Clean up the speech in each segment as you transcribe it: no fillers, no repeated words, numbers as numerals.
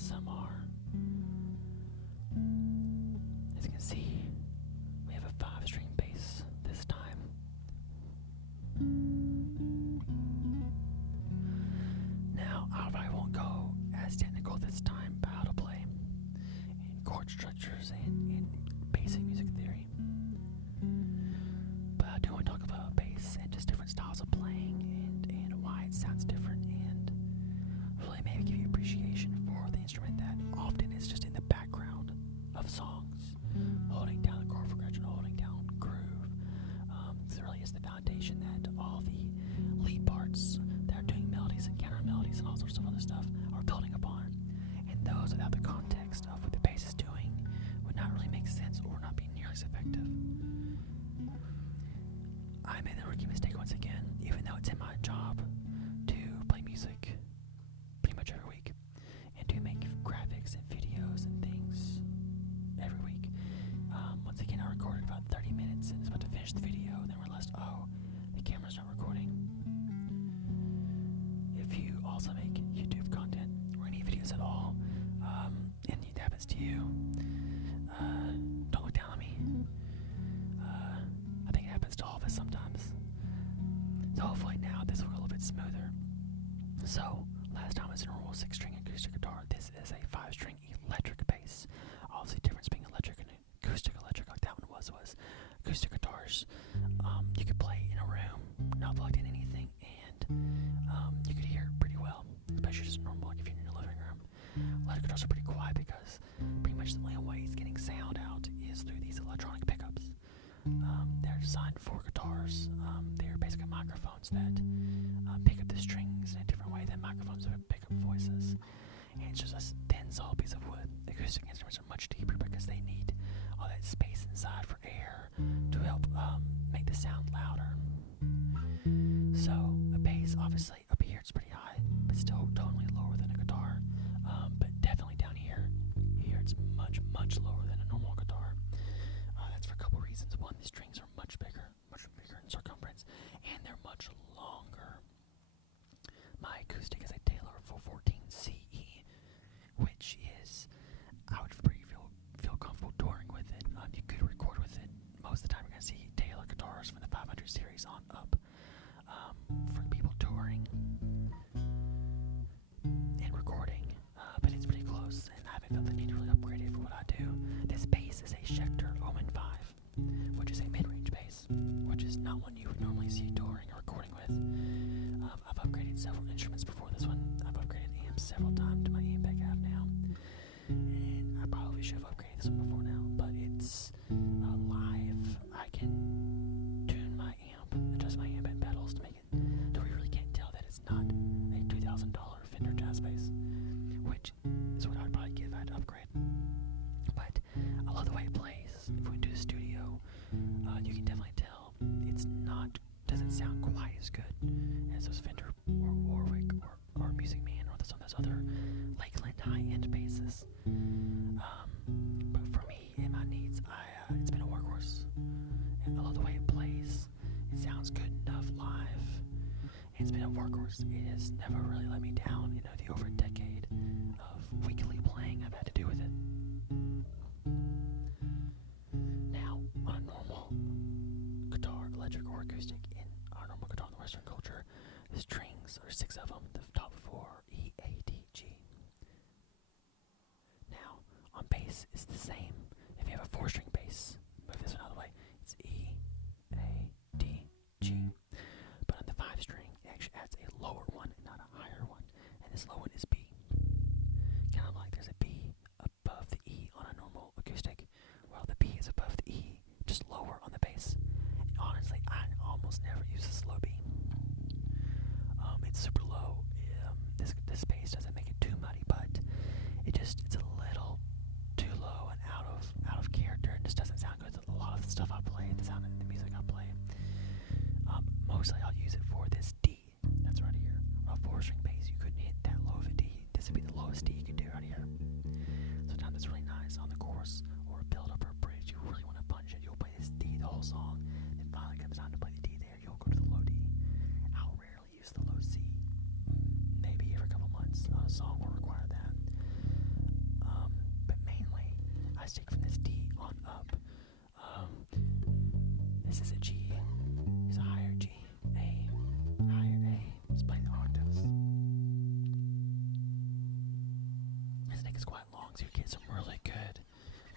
ASMR. As you can see, we have a 5-string bass this time. Now, I probably won't go as technical this time about how to play in chord structures and in basic music theory. But I do want to talk about bass and just different styles of playing and why it sounds different, and really maybe give you appreciation for the instrument that often is just in the background of songs, holding down the chord progression, holding down groove. It really is the foundation that all the lead parts that are doing melodies and counter melodies and all sorts of other stuff are building upon. And those without the context of what the bass is doing would not really make sense or not be nearly as effective. I made the rookie mistake once again, even though it's in my job to play music pretty much every week and to make graphics and videos and things every week. Once again, I recorded about 30 minutes and was about to finish the video, and then realized, oh, the camera's not recording. If you also make YouTube content or any videos at all, and it happens to you, don't look down on me. I think it happens to all of us sometimes. So hopefully now this will go a little bit smoother. So, last time was a normal 6-string acoustic guitar. This is a 5-string electric bass. Obviously, the difference being electric and acoustic like that one was acoustic guitars. You could play in a room, not plugged in anything, and you could hear it pretty well, especially just normal, like if you're in your living room. Electric guitars are pretty quiet because pretty much the only way it's getting sound out is through these electronic pickups. They're designed for guitars. They're basically microphones that pick up the strings in a different way than microphones that pick up voices. And it's just a thin, solid piece of wood. Acoustic instruments are much deeper because they need all that space inside for air to help make the sound louder. So a bass, obviously, up here it's pretty high, but still totally lower than a guitar. But definitely down here it's much, much lower than a normal guitar. That's for a couple reasons. One, the strings are much bigger in circumference, and they're much longer. My acoustic is a Taylor 414 CE, which is, I would feel comfortable touring with it. You could record with it. Most of the time you're going to see Taylor guitars from the 500 series on up. For people touring and recording, but it's pretty close, and I haven't felt the need to really upgrade it for what I do. This bass is a Schecter Omen 5, which is a mid-range bass, which is not one you would normally see touring or recording with. I've upgraded several instruments before this one. I've upgraded amps several times to my amp I have now, and I probably should have upgraded this one before now, but it's live. I can tune my amp, adjust my amp and pedals to make it so we really can't tell that it's not a $2,000 Fender Jazz bass, which is what I'd probably give I'd upgrade. But I love the way it plays. If we do the studio, you can definitely tell it's doesn't sound quite as good as those Fender or Warwick or Music Man or some of those other Lakeland high-end basses. But for me and my needs, it's been a workhorse. And I love the way it plays. It sounds good enough live. And it's been a workhorse. It has never really let me down in the over a decade of weekly playing I've had to do with it. Now, on a normal guitar, electric or acoustic, in our normal guitar in the Western culture, the strings are 6 of them. The top 4 are E, A, D, G. Now, on bass, it's the same. If you have a 4-string bass, move this one out of the way, it's E, A, D, G. But on the 5-string, it actually adds a lower one and not a higher one. And this low one is B. Kind of like there's a B above the E on a normal acoustic. Well, the B is above the E, just lower on the bass. And honestly, I almost never use this low B. It's super low. This bass doesn't make it too muddy, but it's a little too low and out of character. It just doesn't sound good with a lot of the stuff I play, the music I play. Mostly I'll use it for this D that's right here. On a 4-string bass, you couldn't hit that low of a D. This would be the lowest D you could do right here. Sometimes it's really nice on the chorus or a build up or a bridge. You really want to punch it. You'll play this D the whole song. Then finally comes time to play the D there. You'll go to the low D. I'll rarely use the low C. Maybe every couple months I'll is quite long, so you get some really good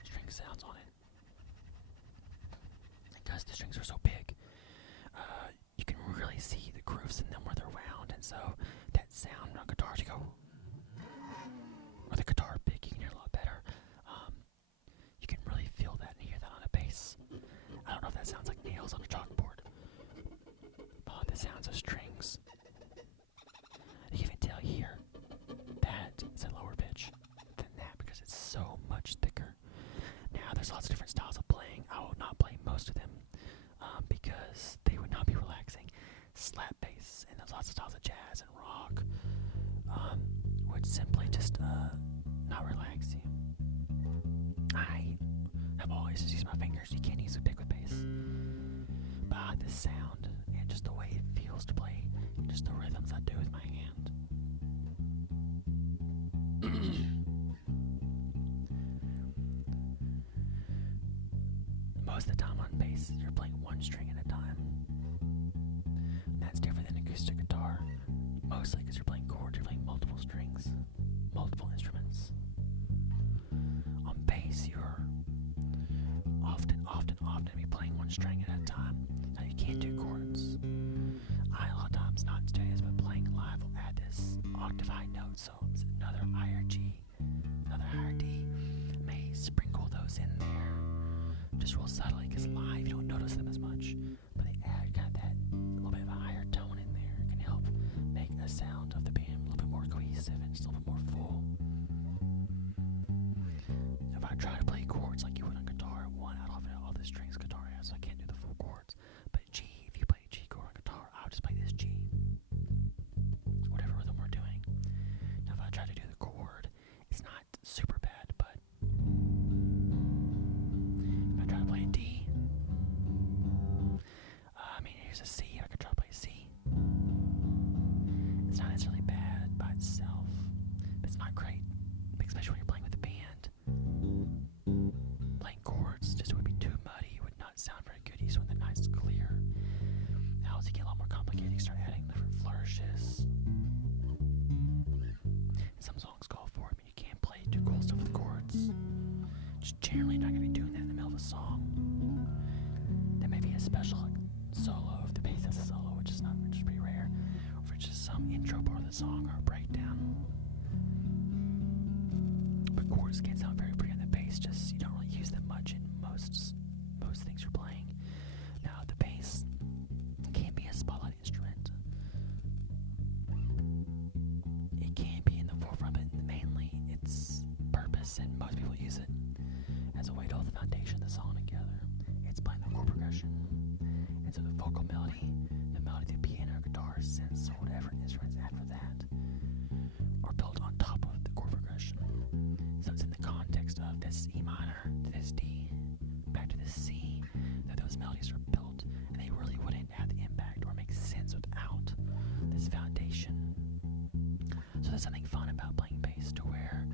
string sounds on it. Because the strings are so big, you can really see the grooves in them where they're round, and so that sound on guitars, you go, or the guitar pick, you can hear a lot better. You can really feel that and hear that on a bass. I don't know if that sounds like nails on a chalkboard, but the sounds of strings. You can even tell here that it's a lower pitch than that because it's so much thicker. Now, there's lots of different styles of playing. I will not play most of them because they would not be relaxing. Slap bass, and there's lots of styles of jazz and rock would simply just not relax you. I have always just used my fingers. You can't use a pick with bass. But I like the sound and just the way it feels to play, just the rhythms I do with my hand. Most of the time on bass, you're playing one string at a time. And that's different than acoustic guitar. Mostly because you're playing chords, you're playing multiple strings, multiple instruments. On bass, you're often be playing one string at a time. Now you can't do chords. I a lot of times, not in studios, but playing live, will add this octave high note. So it's another higher G, another higher D. May sprinkle those in there, just real subtly, because live you don't notice them as much. But they add kind of that little bit of a higher tone in there. It can help make the sound of the band a little bit more cohesive and just a little bit more full. If I try to play chords like you would on guitar, one, I don't have all the strings guitar has, so I can't do the full chords. But G, if you play a G chord on guitar, I'll just play this G. Whatever rhythm we're doing. Now if I try to do the chord, it's not super bad, but if I try to play a D, here's a C, I could try to play a C. It's not necessarily bad by itself, but it's not great, especially when you're playing with a band. Playing chords just would be too muddy, it would not sound very good. You just want the nice clear. Now as you get a lot more complicated, you start adding different flourishes. Some songs call for it, but you can't play too cool stuff with chords. Just generally not going to be doing that in the middle of a song. There may be a special solo if the bass has a solo, which is pretty rare, or if it's just some intro part of the song or a breakdown. But chords can sound very pretty on the bass, just you don't really use them much in most things you're playing. Now the bass can be a spotlight instrument. It can be in the forefront, but mainly its purpose, and most people use it as a way to hold the foundation of the song together. It's playing the chord progression. So the vocal melody, the melody, the piano, guitar, synths, or whatever instruments add for that, are built on top of the chord progression. So it's in the context of this E minor to this D, back to this C, that those melodies are built, and they really wouldn't have the impact or make sense without this foundation. So there's something fun about playing bass to where,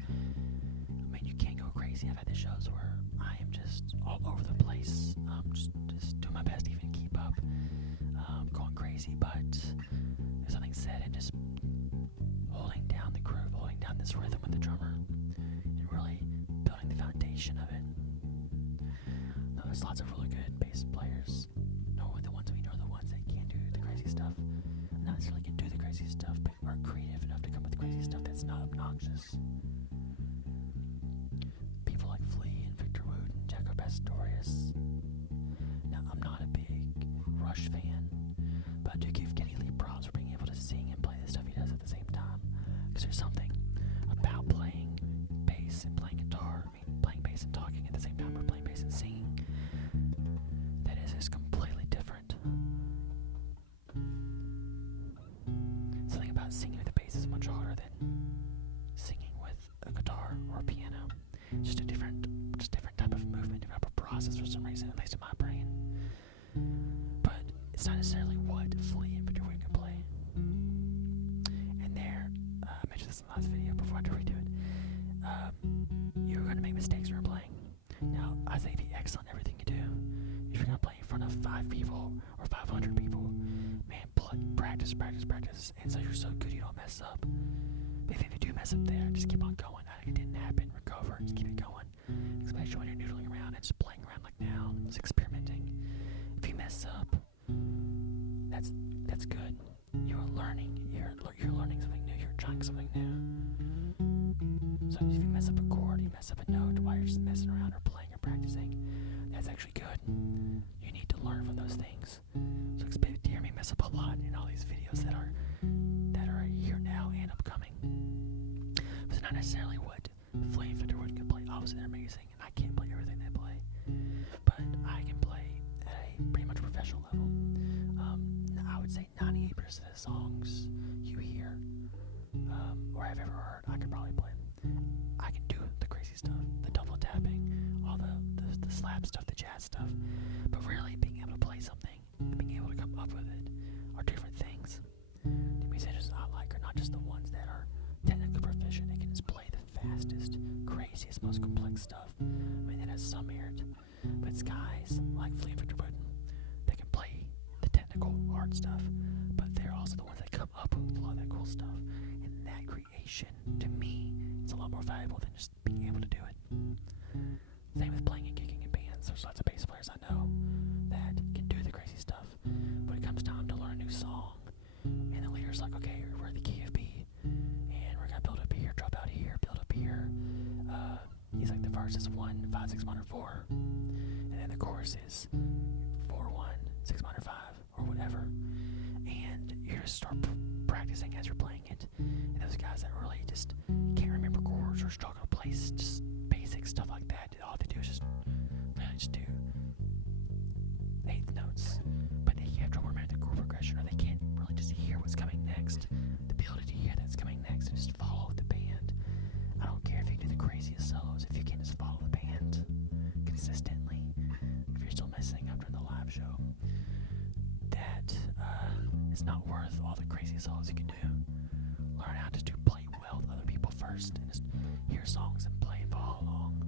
you can't go crazy. I've had the shows where I am just all over the place, just doing my best to even keep up, going crazy, but there's something said in just holding down the groove, holding down this rhythm with the drummer, and really building the foundation of it. Now, there's lots of really good bass players. No, the ones we know are the ones that can do the crazy stuff. Not necessarily can do the crazy stuff, but are creative enough to come with crazy stuff that's not obnoxious. People like Flea and Victor Wood and Jaco Pastorius. Now, I'm not a big Rush fan, but I do give Geddy Lee props for being able to sing and play the stuff he does at the same time. Because there's something about playing bass and playing guitar, playing bass and talking at the same time, or playing bass and singing, that is just completely different. Something about singing with the bass is much harder than singing with a guitar or a piano. It's just a different type of movement, different type of process for some reason, at least in my brain. But it's not necessarily what Flea and Victor Wood can play. And there, I mentioned this in the last video before I had to redo it. You're going to make mistakes when you're playing. Now, I say be excellent in everything you do. If you're going to play in front of 5 people or 500 people, man, practice, and so you're so good you don't mess up. But if you do mess up there, just keep on going. I it didn't happen, recover, and just keep it going. Especially when you're noodling around and just playing around like now, just experimenting. If you mess up, that's good. You're learning. You're learning something new. You're trying something new. So if you mess up a chord, you mess up a note while you're just messing around or playing or practicing, that's actually good. You need to learn from those things. So expect to hear me mess up a lot in all these videos that are here now and upcoming. It's not necessarily what Flamethrower would can play. Obviously, they're amazing, and I can't play everything they play, but I can play at a pretty much professional level. I would say 98% of the songs you hear or I've ever heard, I could probably play. I can do the crazy stuff, the double tapping, all the slap stuff, the jazz stuff, but really being able to play something, being able to come up with it, are different things. The musicians I like are not just the ones that are technically proficient and can just play the fastest, craziest, most complex stuff. I mean, that has some merit, but it's guys like Flamethrower that can play the technical hard stuff, but they're also the ones that come up with a lot of that cool stuff. And that creation, to me, is a lot more valuable than just being able to do it. Same with playing and gigging in bands. There's lots of bass players I know that can do the crazy stuff. When it comes time to learn a new song, and the leader's like, okay, we're at the key of B, and we're gonna build up here, drop out here, build up here. He's like, the verse is 1, 5, 6 minor 4, and then the chorus is 4, 1, 6 minor 5, or whatever. And you just start practicing as you're playing it. And those guys that really just can't remember chords or struggle to place just basic stuff like that, all they do is just do eighth notes, but they have trouble remembering the chord progression, or they can't really just hear what's coming next. The ability to hear that's coming next and just follow the band. I don't care if you do the craziest solos, if you can just follow the band consistently. If you're still messing up during the live show, that is not worth all the crazy solos you can do. Learn how to play well with other people first, and just hear songs and play and follow along.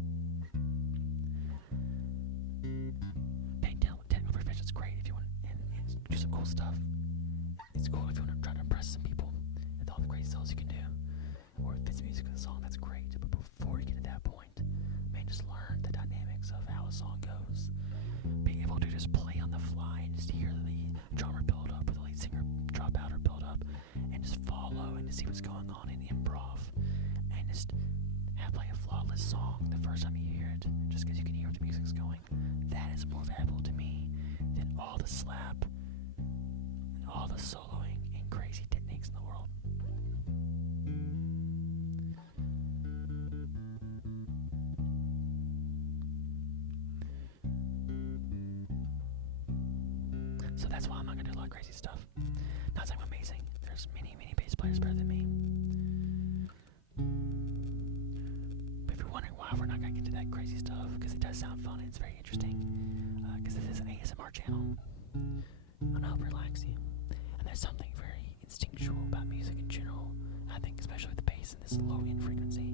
Being technical proficient is great if you want and do some cool stuff. It's cool if you want to try to impress some people with all the crazy solos you can do, or if it's music with a song, that's great. But before you get to that point, man, just learn the dynamics of how a song goes. Being able to just play on the fly and just hear the drummer build up or the lead singer drop out or build up, and just follow and to see what's going on in improv, and just have like a flawless song the first time you hear it, just because you can hear where the music's going. That is more valuable to me than all the slap and all the soloing and crazy techniques in the world. So that's why I'm not going to do a lot of crazy stuff. Not saying I'm amazing. There's many, many bass players better than me. But if you're wondering why we're not going to get to that crazy stuff, because it does sound fun and it's very interesting, because this is an ASMR channel, and I'll relax you. And there's something very instinctual about music in general. I think especially with the bass and this low end frequency.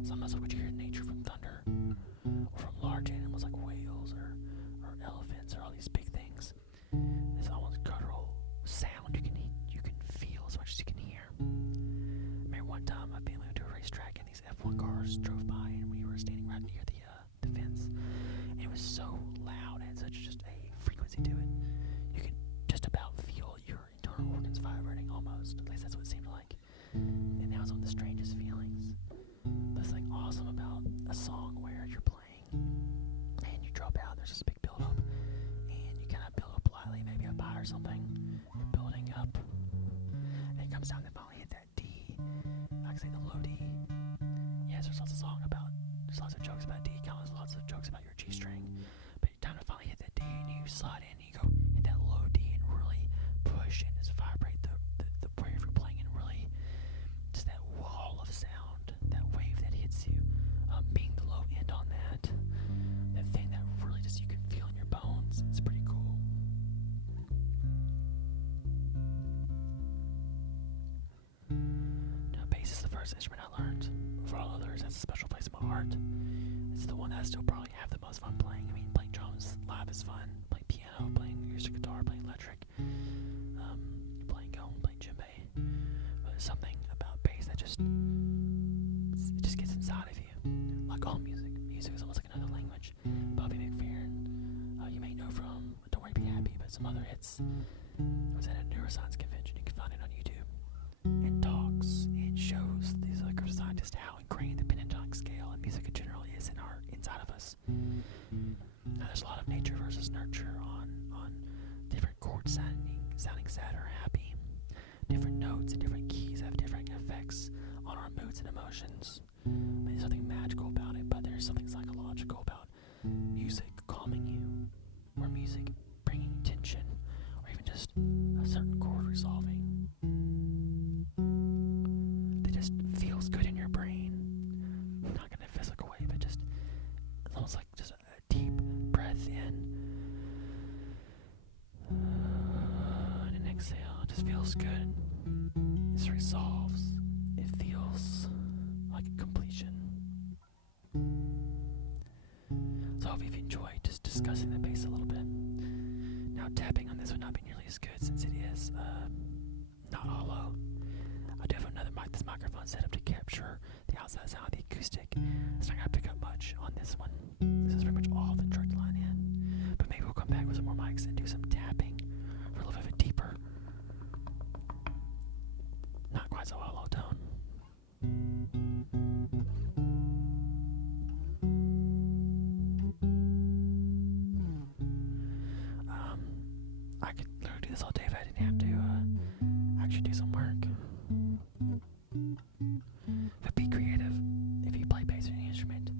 It's almost like what you hear in nature from thunder, or from large animals like whales or elephants or all these big things. It's almost guttural sound you can feel as much as you can hear. I remember one time my family went to a racetrack and these F1 cars drove by, and we were standing right near the fence, and it was so loud and such just a frequency to it. You could just about feel your internal organs vibrating almost. At least that's what it seemed like. And that was one of the strangest feelings. There's something awesome about a song where you're playing and you drop out, there's this big build up, and you kind of build up lightly, maybe up high or something, building up, and it comes down to finally hit that D, like I say the low D. Yes, there's lots of lots of jokes about D, there's lots of jokes about your G string, but time to finally hit that D, and you slide in and you go hit that low D and really push and just vibrate the wave you're playing, and really just that wall of sound, that wave that hits you, being the low end on that thing that really just you can feel in your bones. It's pretty cool. Now, bass is the first instrument I learned. For all others, that's a special place in my heart. It's the one that I still probably have the most fun playing. I mean, playing drums live is fun. Playing piano, playing acoustic guitar, playing electric, playing gong, playing djembe. But there's something about bass that just just gets inside of you. Like all music. Music is almost like another language. Bobby McFerrin, you may know from Don't Worry Be Happy, but some other hits. I was at a neuroscience convention. You can find it on YouTube. And talks and shows these neuroscientists how ingrained the pentatonic scale and music in general is inside of us. Now, there's a lot of nature versus nurture on different chords sounding sad or happy. Different notes and different keys have different effects on our moods and emotions. I mean, there's something magical about it, but there's something psychological about music calming you, or music bringing tension, or even just a certain chord resolving. That just feels good in your brain. Not in a physical way, but just it's almost like just a deep breath in and an exhale. It just feels good. It resolves. It feels like a completion. So I hope you've enjoyed just discussing the bass a little bit. Now tapping on this would not be nearly as good since it is not hollow. I do have this microphone set up to capture the outside sound of the acoustic. It's not going to pick up much on this one. This is pretty much all the direct line in. But maybe we'll come back with some more mics and do some tapping for a little bit deeper. Not quite so hollow tone. I could literally do this all day if I didn't have to actually do some work. But be creative. If you play bass or any instrument,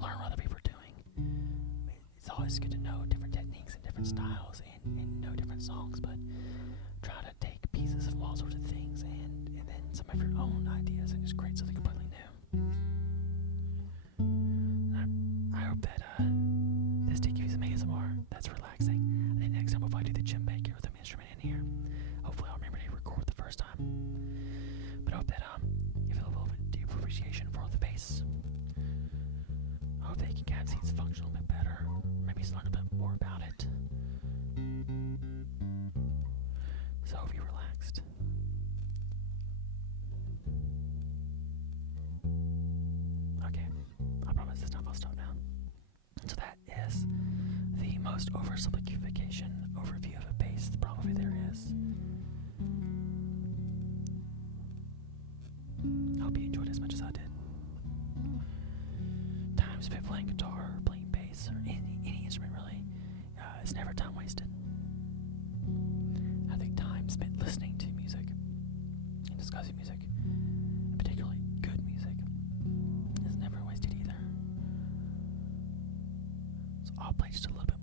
learn what other people are doing. It's always good to know different techniques and different styles and know different songs, but try to take pieces of all sorts of things and then some of your own ideas and just create something completely new. I hope that this did give you some ASMR that's relaxing. And then next time I'll probably do the djembe with an instrument in here. Hopefully I'll remember to record the first time. But I hope that you feel a little bit deeper appreciation for the bass. I hope that you can see its function a little bit better. Maybe just learn a bit more about it. So I hope you're relaxed. Okay, I promise this time I'll stop now. So that is the most oversimplification overview of a bass probably there is. I hope you enjoyed it as much as I did. Time spent playing guitar, or playing bass, or any instrument really, is never time wasted. I think time spent listening to music and discussing music, and particularly good music, is never wasted either. So I'll play just a little bit